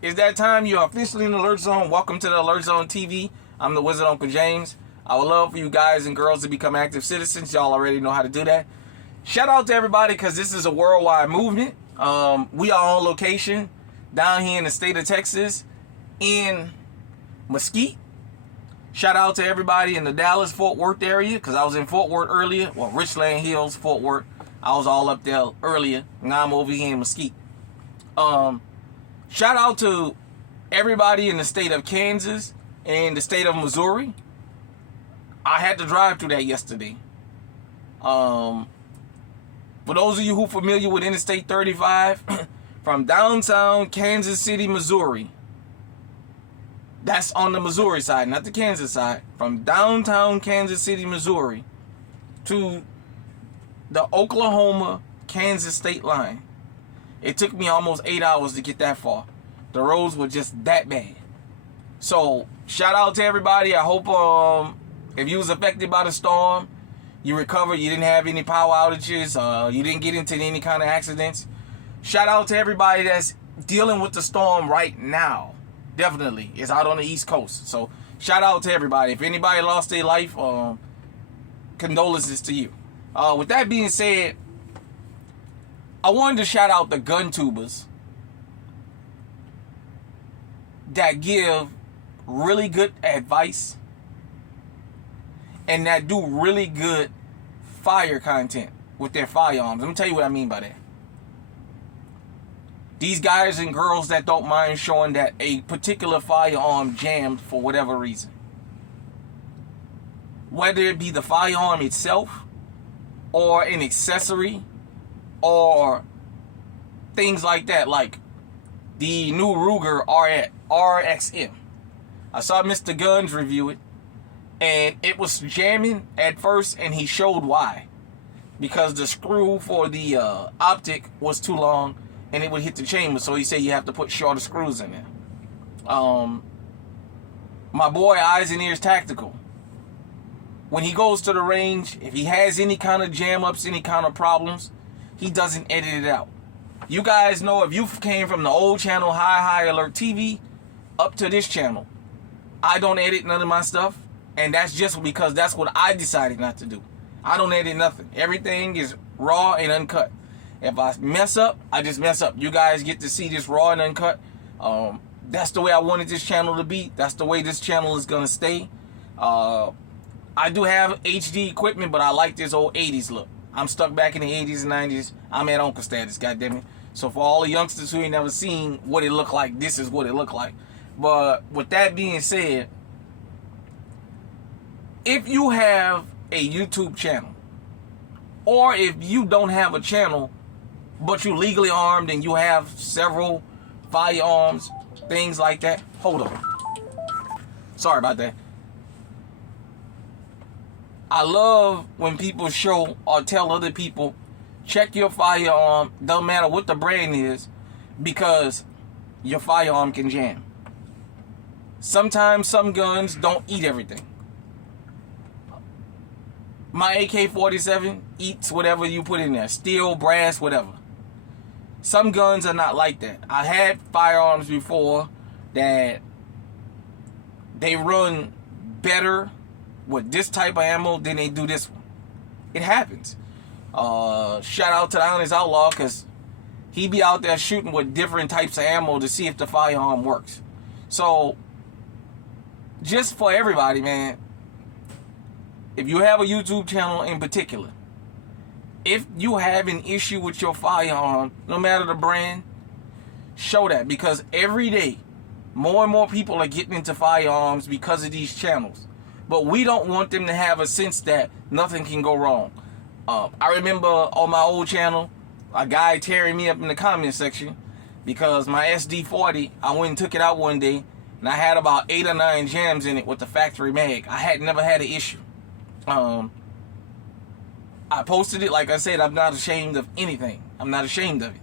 It's that time. You're officially in the Alert Zone. Welcome to the Alert Zone TV. I'm the Wizard Uncle James. I would love for you guys and girls to become active citizens. Y'all already know how to do that. Shout out to everybody because this is a worldwide movement. We are on location down here in the state of Texas in Mesquite. Shout out to everybody in the Dallas-Fort Worth area because I was in Fort Worth earlier. Well, Richland Hills, Fort Worth. I was all up there earlier. Now I'm over here in Mesquite. Shout out to everybody in the state of Kansas and the state of Missouri. I had to drive through that yesterday. For those of you who are familiar with Interstate 35, from downtown Kansas City, Missouri, that's on the Missouri side, not the Kansas side, from downtown Kansas City, Missouri, to the Oklahoma-Kansas state line. It took me almost 8 hours to get that far. The roads were just that bad. So, shout out to everybody. I hope if you was affected by the storm, you recovered, you didn't have any power outages, you didn't get into any kind of accidents. Shout out to everybody that's dealing with the storm right now. Definitely. It's out on the East Coast. So, shout out to everybody. If anybody lost their life, condolences to you. With that being said, I wanted to shout out the gun tubers that give really good advice and that do really good fire content with their firearms. Let me tell you what I mean by that. These guys and girls that don't mind showing that a particular firearm jammed for whatever reason. Whether it be the firearm itself or an accessory or things like that, like the new Ruger RXM. I saw Mr. Guns review it, and it was jamming at first, and he showed why. Because the screw for the optic was too long, and it would hit the chamber, so he said you have to put shorter screws in there. My boy Eyes and Ears Tactical, when he goes to the range, if he has any kind of jam-ups, any kind of problems, he doesn't edit it out. You guys know, if you came from the old channel, High Alert TV, up to this channel, I don't edit none of my stuff. And that's just because that's what I decided not to do. I don't edit nothing. Everything is raw and uncut. If I mess up, I just mess up. You guys get to see this raw and uncut. That's the way I wanted this channel to be. That's the way this channel is going to stay. I do have HD equipment, but I like this old 80s look. I'm stuck back in the 80s and 90s. I'm at Uncle status, goddammit. So for all the youngsters who ain't never seen what it looked like, this is what it looked like. But with that being said, if you have a YouTube channel, or if you don't have a channel, but you're legally armed and you have several firearms, things like that, hold on. Sorry about that. I love when people show or tell other people, check your firearm, don't matter what the brand is, because your firearm can jam. Sometimes some guns don't eat everything. My AK-47 eats whatever you put in there, steel, brass, whatever. Some guns are not like that. I had firearms before that they run better with this type of ammo than they do this one. It happens. Shout out to the Honest Outlaw, because he be out there shooting with different types of ammo to see if the firearm works. So, just for everybody, man, if you have a YouTube channel in particular, if you have an issue with your firearm, no matter the brand, show that, because every day more and more people are getting into firearms because of these channels. But we don't want them to have a sense that nothing can go wrong. I remember on my old channel, a guy tearing me up in the comment section because my SD-40, I went and took it out one day, and I had about 8 or 9 jams in it with the factory mag. I had never had an issue. I posted it, like I said, I'm not ashamed of anything. I'm not ashamed of it.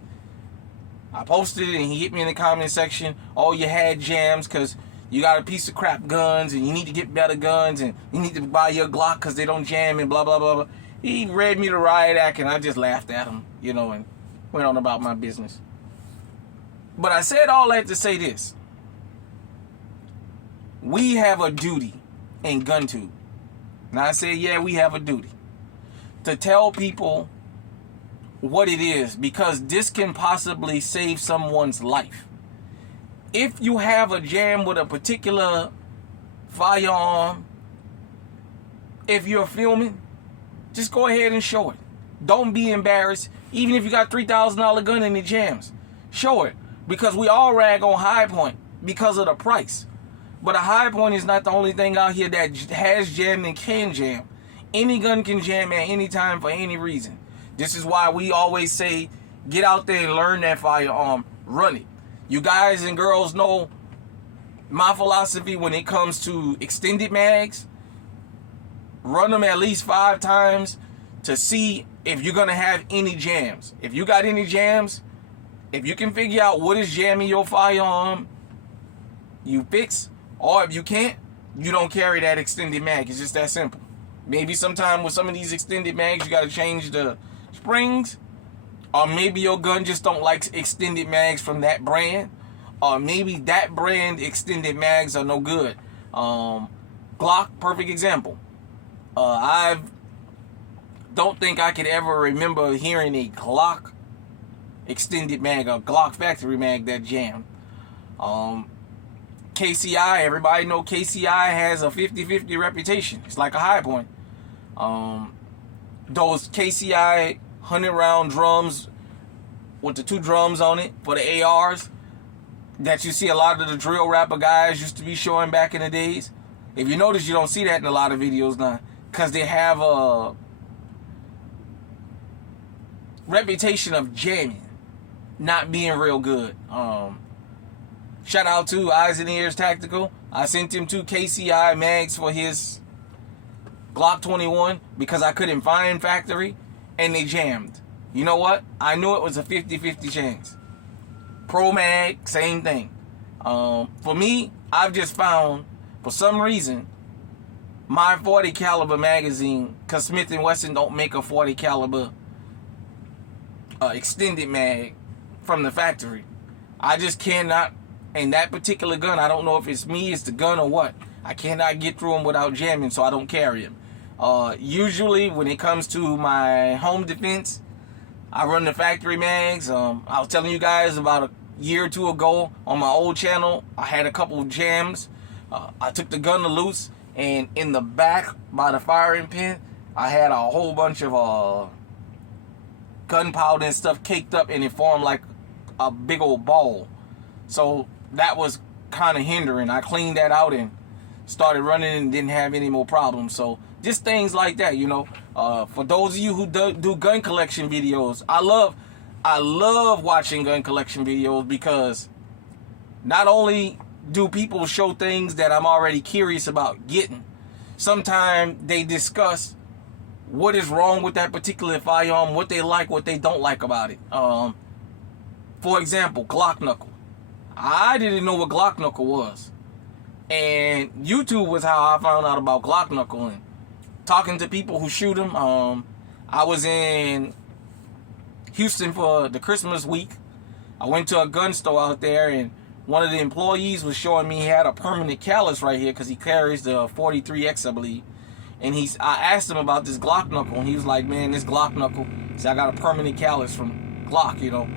I posted it, and he hit me in the comment section, oh, you had jams because you got a piece of crap guns, and you need to get better guns, and you need to buy your Glock because they don't jam, and blah, blah, blah, blah. He read me the riot act, and I just laughed at him, and went on about my business. But I said all that to say this. We have a duty in GunTube. Now I said, yeah, we have a duty to tell people what it is, because this can possibly save someone's life. If you have a jam with a particular firearm, if you're filming, just go ahead and show it. Don't be embarrassed. Even if you got $3,000 gun and it jams, show it. Because we all rag on High Point because of the price. But a High Point is not the only thing out here that has jammed and can jam. Any gun can jam at any time for any reason. This is why we always say, get out there and learn that firearm. Run it. You guys and girls know my philosophy when it comes to extended mags. Run them at least 5 times to see if you're going to have any jams. If you got any jams, if you can figure out what is jamming your firearm, you fix. Or if you can't, you don't carry that extended mag. It's just that simple. Maybe sometime with some of these extended mags, you got to change the springs. Or maybe your gun just don't like extended mags from that brand. Or maybe that brand extended mags are no good. Glock, perfect example. I don't think I could ever remember hearing a Glock extended mag, a Glock factory mag that jammed. KCI, everybody know KCI has a 50-50 reputation. It's like a High Point. Those KCI 100-round drums with the 2 drums on it for the ARs that you see a lot of the drill rapper guys used to be showing back in the days. If you notice, you don't see that in a lot of videos now because they have a reputation of jamming, not being real good. Shout out to Eyes and Ears Tactical. I sent him 2 KCI mags for his Glock 21 because I couldn't find factory and they jammed. You know what? I knew it was a 50-50 chance. Pro mag, same thing. For me, I've just found, for some reason, my 40 caliber magazine, because Smith & Wesson don't make a 40 caliber extended mag from the factory. I just cannot. And that particular gun, I don't know if it's me, it's the gun, or what. I cannot get through them without jamming, so I don't carry them. Usually, when it comes to my home defense, I run the factory mags. I was telling you guys about a year or 2 ago on my old channel, I had a couple of jams. I took the gun loose, and in the back by the firing pin, I had a whole bunch of gunpowder and stuff caked up, and it formed like a big old ball. So that was kind of hindering. I cleaned that out and started running and didn't have any more problems. So just things like that, you know. For those of you who do gun collection videos, I love watching gun collection videos because not only do people show things that I'm already curious about getting, sometimes they discuss what is wrong with that particular firearm, what they like, what they don't like about it. For example, Glock knuckle. I didn't know what Glock knuckle was. And YouTube was how I found out about Glock knuckle. And talking to people who shoot them. I was in Houston for the Christmas week. I went to a gun store out there, and one of the employees was showing me he had a permanent callus right here because he carries the 43X, I believe. And I asked him about this Glock knuckle, and he was like, man, this Glock knuckle, see, I got a permanent callus from Glock, you know.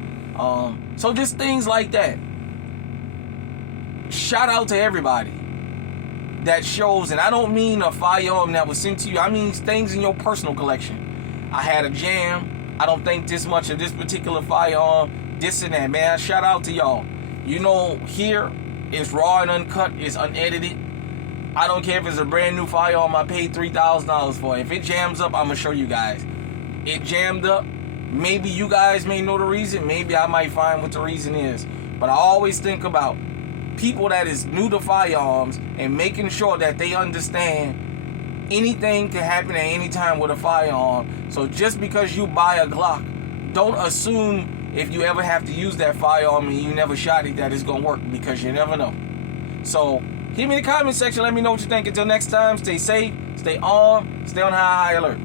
So just things like that. Shout out to everybody that shows, and I don't mean a firearm that was sent to you, I mean things in your personal collection. I had a jam, I don't think this much of this particular firearm, this and that, man. Shout out to y'all. You know, here it's raw and uncut, it's unedited. I don't care if it's a brand new firearm I paid $3,000 for. If it jams up, I'm gonna show you guys. It jammed up. Maybe you guys may know the reason, maybe I might find what the reason is. But I always think about people that is new to firearms and making sure that they understand anything can happen at any time with a firearm. So just because you buy a Glock, don't assume if you ever have to use that firearm and you never shot it that it's gonna work, because you never know. So hit me in the comment section, let me know what you think. Until next time, stay safe, stay armed, stay on high alert.